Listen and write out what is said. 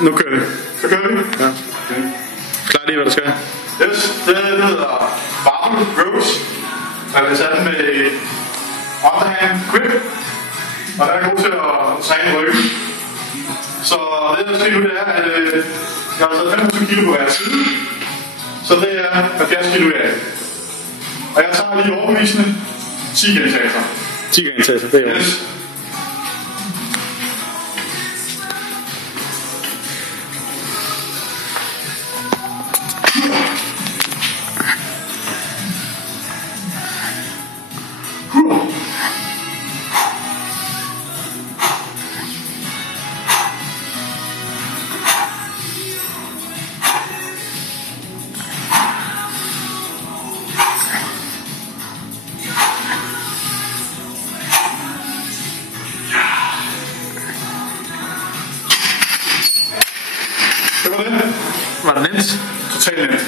Nu kører vi. Så kører vi. Ja. Okay. Klar lige, hvad der skal. Yes, det hedder Barbell Rows. Og jeg satte den med et underhand grip. Og der er god til at træne ryggen. Så det der sker nu, det er, at jeg har taget 25 kilo på hver side. Så det er 70 kilo i alt. Og jeg tager lige overbevisende 10 gentagelser. 10 gentagelser, det er jo. Yes. Det var det. Var det nemt? Totalt nemt.